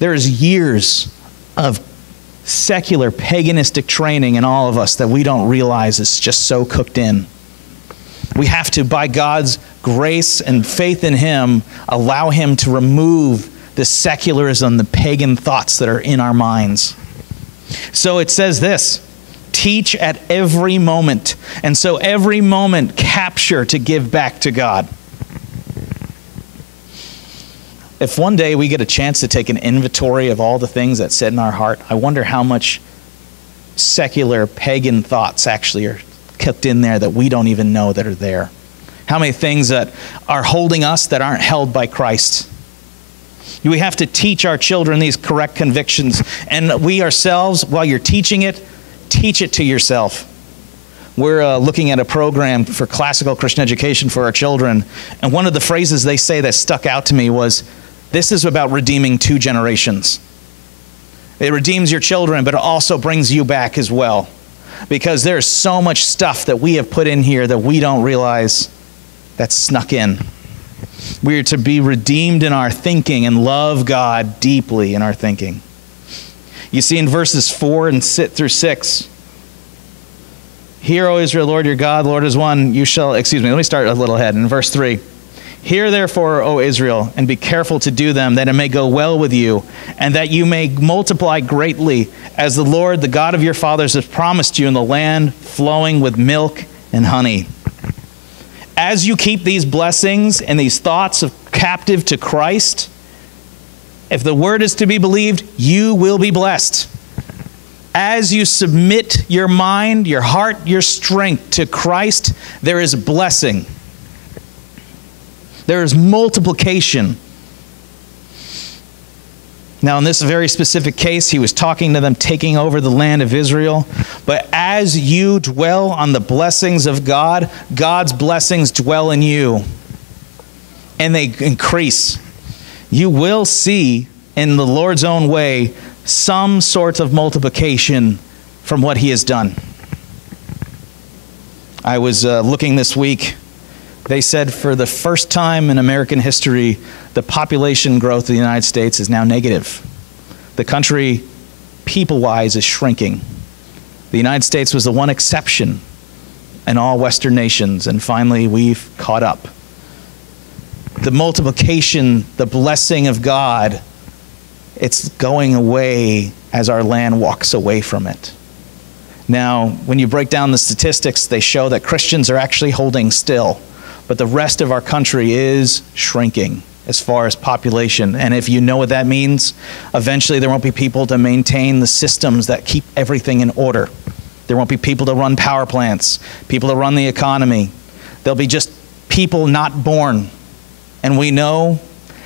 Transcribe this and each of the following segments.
There's years of secular paganistic training in all of us that we don't realize is just so cooked in. We have to, by God's grace and faith in Him, allow Him to remove the secularism, the pagan thoughts that are in our minds. So it says this, teach at every moment. And so every moment capture to give back to God. If one day we get a chance to take an inventory of all the things that sit in our heart, I wonder how much secular pagan thoughts actually are kept in there that we don't even know that are there. How many things that are holding us that aren't held by Christ. We have to teach our children these correct convictions. And we ourselves, while you're teaching it, teach it to yourself. We're looking at a program for classical Christian education for our children. And one of the phrases they say that stuck out to me was, this is about redeeming 2 generations. It redeems your children, but it also brings you back as well. Because there's so much stuff that we have put in here that we don't realize that's snuck in. We are to be redeemed in our thinking and love God deeply in our thinking. You see in verses 4 and through 6, hear, O Israel, Lord your God, Lord is one. You shall, let me start a little ahead. In verse 3, hear therefore, O Israel, and be careful to do them, that it may go well with you, and that you may multiply greatly, as the Lord, the God of your fathers, has promised you in the land flowing with milk and honey. As you keep these blessings and these thoughts of captive to Christ, if the word is to be believed, you will be blessed. As you submit your mind, your heart, your strength to Christ, there is blessing. There is multiplication. Now, in this very specific case, he was talking to them taking over the land of Israel. But as you dwell on the blessings of God, God's blessings dwell in you. And they increase. You will see, in the Lord's own way, some sort of multiplication from what He has done. I was looking this week. They said for the first time in American history, the population growth of the United States is now negative. The country, people-wise, is shrinking. The United States was the one exception in all Western nations, and finally we've caught up. The multiplication, the blessing of God, it's going away as our land walks away from it. Now, when you break down the statistics, they show that Christians are actually holding still. But the rest of our country is shrinking as far as population. And if you know what that means, eventually there won't be people to maintain the systems that keep everything in order. There won't be people to run power plants, people to run the economy. There'll be just people not born. And we know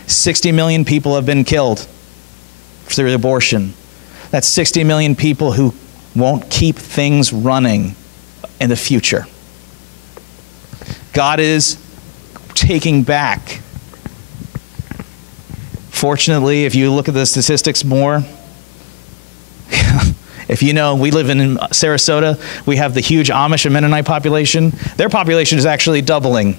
60 million people have been killed through abortion. That's 60 million people who won't keep things running in the future. God is taking back. Fortunately, if you look at the statistics more, if you know, we live in Sarasota, we have the huge Amish and Mennonite population. Their population is actually doubling.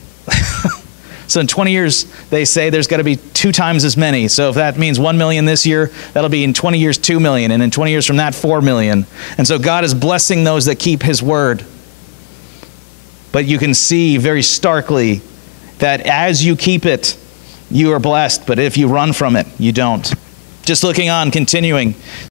So in 20 years, they say there's got to be 2 times as many. So if that means 1 million this year, that'll be in 20 years, 2 million. And in 20 years from that, 4 million. And so God is blessing those that keep His word. But you can see very starkly that as you keep it, you are blessed. But if you run from it, you don't. Just looking on, continuing.